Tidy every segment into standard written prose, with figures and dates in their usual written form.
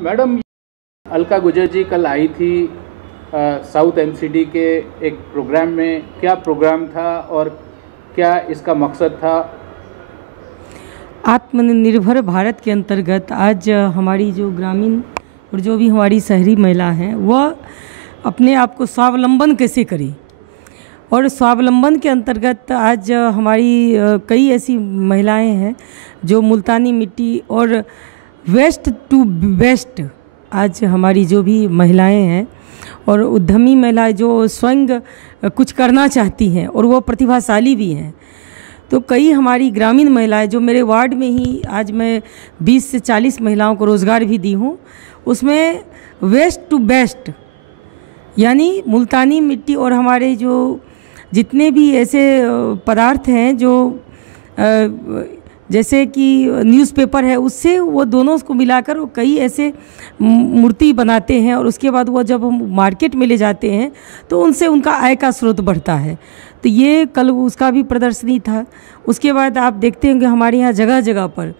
Madam, Alka गुजर जी कल आई थी साउथ एमसीडी के एक प्रोग्राम में। क्या प्रोग्राम था और क्या इसका मकसद था? आत्मनिर्भर भारत के अंतर्गत आज हमारी जो ग्रामीण और जो भी हमारी शहरी महिला हैं वह अपने आप को स्वावलंबन कैसे करें, और स्वावलंबन के अंतर्गत आज हमारी कई ऐसी महिलाएं हैं जो मुल्तानी मिट्टी और वेस्ट टू बेस्ट, आज हमारी जो भी महिलाएं हैं और उद्यमी महिलाएं जो स्वयं कुछ करना चाहती हैं और वो प्रतिभाशाली भी हैं, तो कई हमारी ग्रामीण महिलाएं जो मेरे वार्ड में ही आज मैं 20 से 40 महिलाओं को रोज़गार भी दी हूँ, उसमें वेस्ट टू बेस्ट यानी मुल्तानी मिट्टी और हमारे जो जितने भी ऐसे पदार्थ हैं जो जैसे कि न्यूज़पेपर है, उससे वो दोनों को मिलाकर वो कई ऐसे मूर्ति बनाते हैं और उसके बाद वो जब मार्केट में ले जाते हैं तो उनसे उनका आय का स्रोत बढ़ता है। तो ये कल उसका भी प्रदर्शनी था। उसके बाद आप देखते होंगे हमारे यहाँ जगह जगह पर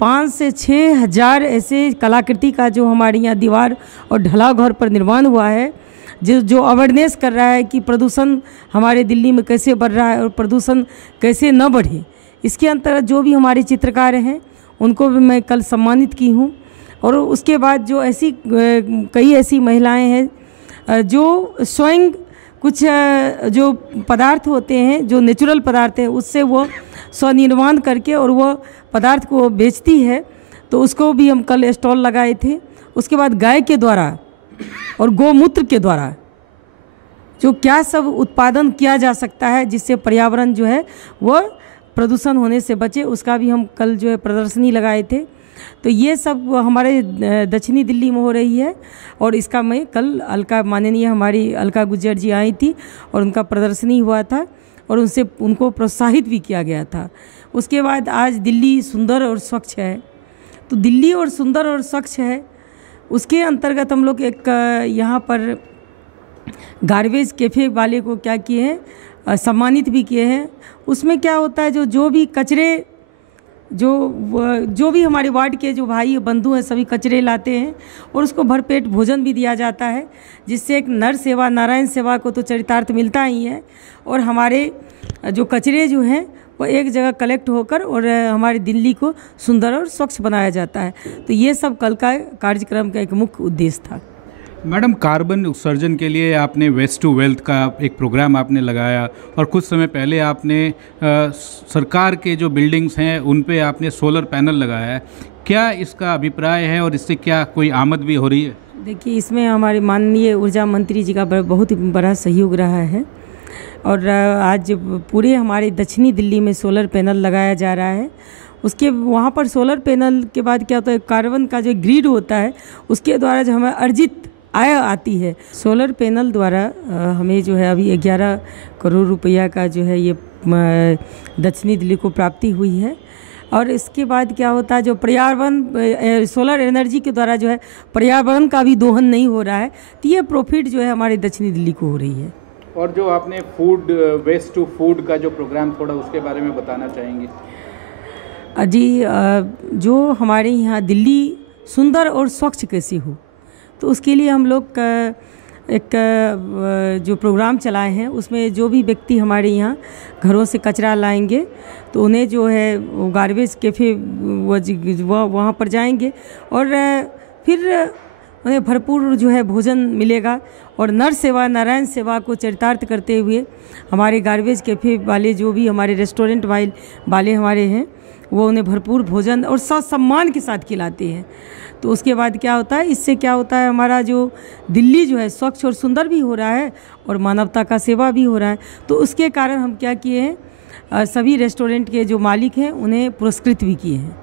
5 से 6 हज़ार ऐसे कलाकृति का जो हमारे यहाँ दीवार और ढलाव घर पर निर्माण हुआ है, जो अवेयरनेस कर रहा है कि प्रदूषण हमारे दिल्ली में कैसे बढ़ रहा है और प्रदूषण कैसे न बढ़े। इसके अंतर्गत जो भी हमारे चित्रकार हैं उनको भी मैं कल सम्मानित की हूँ। और उसके बाद जो ऐसी कई ऐसी महिलाएं हैं जो स्वयं कुछ जो पदार्थ होते हैं, जो नेचुरल पदार्थ है, उससे वो स्वनिर्माण करके और वो पदार्थ को बेचती है, तो उसको भी हम कल स्टॉल लगाए थे। उसके बाद गाय के द्वारा और गौमूत्र के द्वारा जो क्या सब उत्पादन किया जा सकता है जिससे पर्यावरण जो है वो प्रदूषण होने से बचे, उसका भी हम कल जो है प्रदर्शनी लगाए थे। तो ये सब हमारे दक्षिणी दिल्ली में हो रही है और इसका मैं कल माननीय हमारी अलका गुजर जी आई थी और उनका प्रदर्शनी हुआ था और उनको प्रोत्साहित भी किया गया था। उसके बाद आज दिल्ली सुंदर और स्वच्छ है, तो दिल्ली और सुंदर और स्वच्छ है उसके अंतर्गत हम लोग एक यहाँ पर गार्बेज कैफ़े वाले को क्या किए हैं, सम्मानित भी किए हैं। उसमें क्या होता है, जो भी कचरे जो भी हमारे वार्ड के जो भाई बंधु हैं सभी कचरे लाते हैं और उसको भरपेट भोजन भी दिया जाता है, जिससे एक नर सेवा नारायण सेवा को तो चरितार्थ मिलता ही है और हमारे जो कचरे जो हैं वो एक जगह कलेक्ट होकर और हमारी दिल्ली को सुंदर और स्वच्छ बनाया जाता है। तो ये सब कल का कार्यक्रम का एक मुख्य उद्देश्य था। मैडम, कार्बन उत्सर्जन के लिए आपने वेस्ट टू वेल्थ का एक प्रोग्राम आपने लगाया और कुछ समय पहले आपने सरकार के जो बिल्डिंग्स हैं उन पे आपने सोलर पैनल लगाया है। क्या इसका अभिप्राय है और इससे क्या कोई आमद भी हो रही है? देखिए, इसमें हमारे माननीय ऊर्जा मंत्री जी का बहुत बड़ा सहयोग रहा है और आज पूरे हमारे दक्षिणी दिल्ली में सोलर पैनल लगाया जा रहा है। उसके वहाँ पर सोलर पैनल के बाद क्या होता है, कार्बन का जो ग्रिड होता है उसके द्वारा जो हमें अर्जित आय आती है, सोलर पैनल द्वारा हमें जो है अभी 11 करोड़ रुपया का जो है ये दक्षिणी दिल्ली को प्राप्ति हुई है। और इसके बाद क्या होता है, जो पर्यावरण सोलर एनर्जी के द्वारा जो है पर्यावरण का भी दोहन नहीं हो रहा है, तो ये प्रॉफिट जो है हमारे दक्षिणी दिल्ली को हो रही है। और जो आपने फूड वेस्ट टू फूड का जो प्रोग्राम, थोड़ा उसके बारे में बताना चाहेंगे? जी, जो हमारे यहाँ दिल्ली सुंदर और स्वच्छ कैसे हो, तो उसके लिए हम लोग एक जो प्रोग्राम चलाए हैं उसमें जो भी व्यक्ति हमारे यहाँ घरों से कचरा लाएंगे तो उन्हें जो है वो गार्बेज कैफ़े वहाँ पर जाएंगे और फिर उन्हें भरपूर जो है भोजन मिलेगा। और नर सेवा नारायण सेवा को चरितार्थ करते हुए हमारे गार्बेज कैफ़े वाले जो भी हमारे रेस्टोरेंट वाले हमारे हैं वो उन्हें भरपूर भोजन और सम्मान के साथ खिलाते हैं। तो उसके बाद क्या होता है, इससे क्या होता है, हमारा जो दिल्ली जो है स्वच्छ और सुंदर भी हो रहा है और मानवता का सेवा भी हो रहा है। तो उसके कारण हम क्या किए हैं, सभी रेस्टोरेंट के जो मालिक हैं उन्हें पुरस्कृत भी किए हैं।